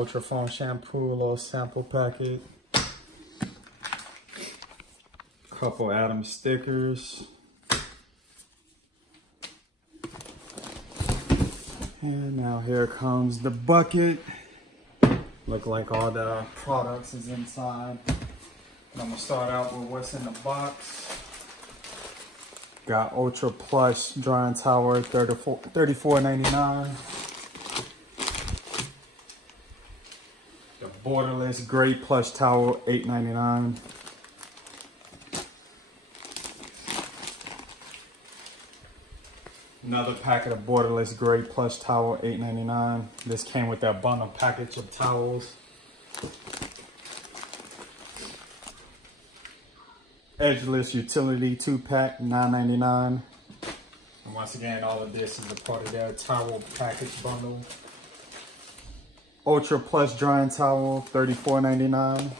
Ultra Foam shampoo, a little sample packet. Couple Adam stickers. And now here comes the bucket. Look like all the products is inside. I'm gonna start out with what's in the box. Got Ultra Plush drying towel, $34.99. The Borderless Gray Plush Towel, $8.99. Another packet of Borderless Gray Plush Towel, $8.99. This came with that bundle package of towels. Edgeless Utility 2-pack, $9.99. And once again, all of this is a part of their towel package bundle. Ultra Plush Drying Towel, $34.99.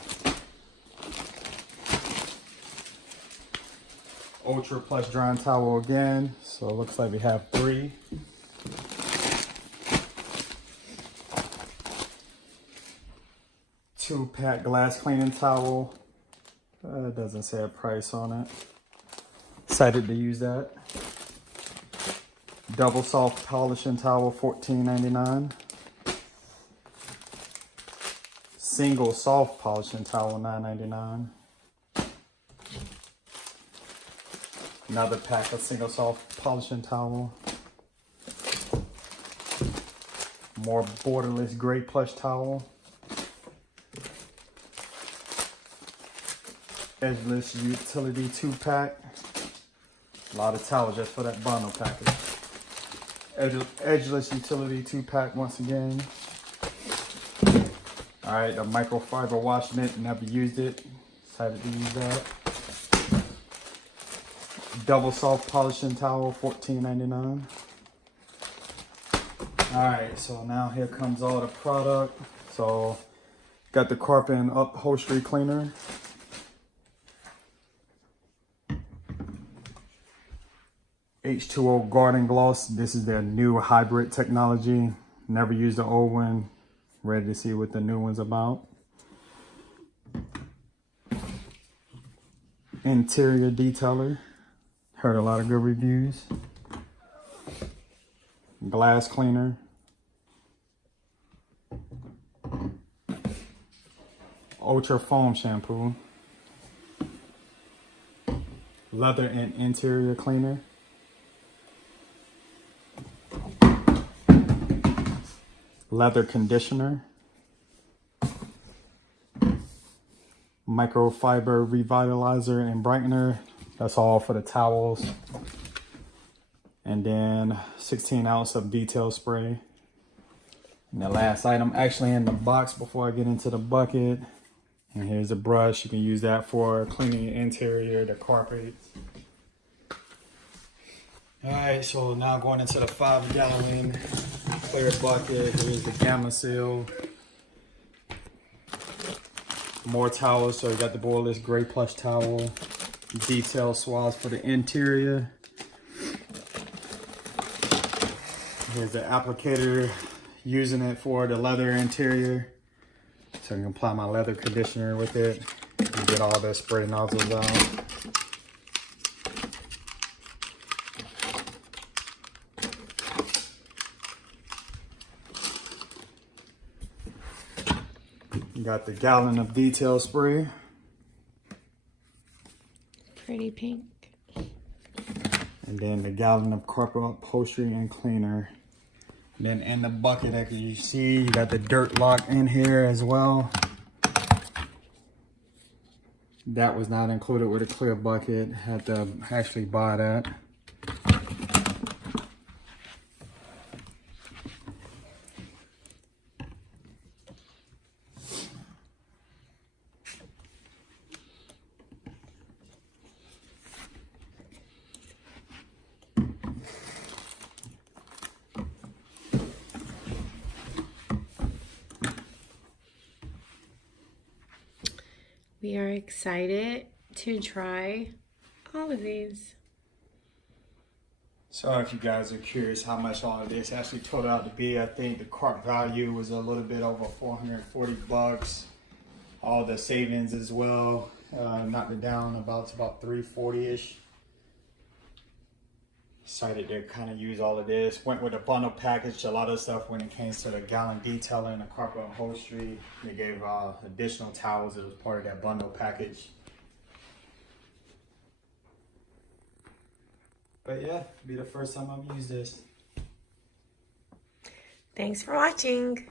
Ultra Plush Drying Towel again. So it looks like we have 3. Two-pack glass cleaning towel. It doesn't say a price on it. Excited to use that. Double soft polishing towel, $14.99. Single soft polishing towel, $9.99. Another pack of single soft polishing towel. More Borderless Gray Plush Towel. Edgeless Utility 2-pack. A lot of towels just for that bundle package. Edgeless Utility 2-pack once again. Alright, a microfiber wash mitt, never used it. Decided to use that. Double soft polishing towel, $14.99. Alright, so now here comes all the product. So, got the carpet and upholstery cleaner. H2O Garden Gloss. This is their new hybrid technology. Never used the old one. Ready to see what the new one's about. Interior detailer. Heard a lot of good reviews. Glass cleaner. Ultra Foam shampoo. Leather and interior cleaner. Leather conditioner. Microfiber revitalizer and brightener. That's all for the towels. And then 16 ounce of detail spray. And the last item actually in the box before I get into the bucket. And here's a brush. You can use that for cleaning the interior, the carpet. All right, so now going into the 5-gallon clear bucket. Here's the Gamma Seal. More towels. So you got the Borderless Gray Plush Towel. Detail swabs for the interior. Here's the applicator, using it for the leather interior. So I can apply my leather conditioner with it and get all the spray nozzles out. Got the gallon of detail spray. Pretty pink. And then the gallon of carpet upholstery and cleaner. And then in the bucket, as you see, you got the dirt lock in here as well. That was not included with a clear bucket. Had to actually buy that. We are excited to try all of these. So if you guys are curious how much all of this actually totaled out to be, I think the cart value was a little bit over 440 bucks. All the savings as well, knocked it down about 340-ish. Decided to kind of use all of this. Went with a bundle package. A lot of stuff when it came to the gallon detailing, the carpet upholstery. They gave additional towels as part of that bundle package. But yeah, it'll be the first time I've used this. Thanks for watching.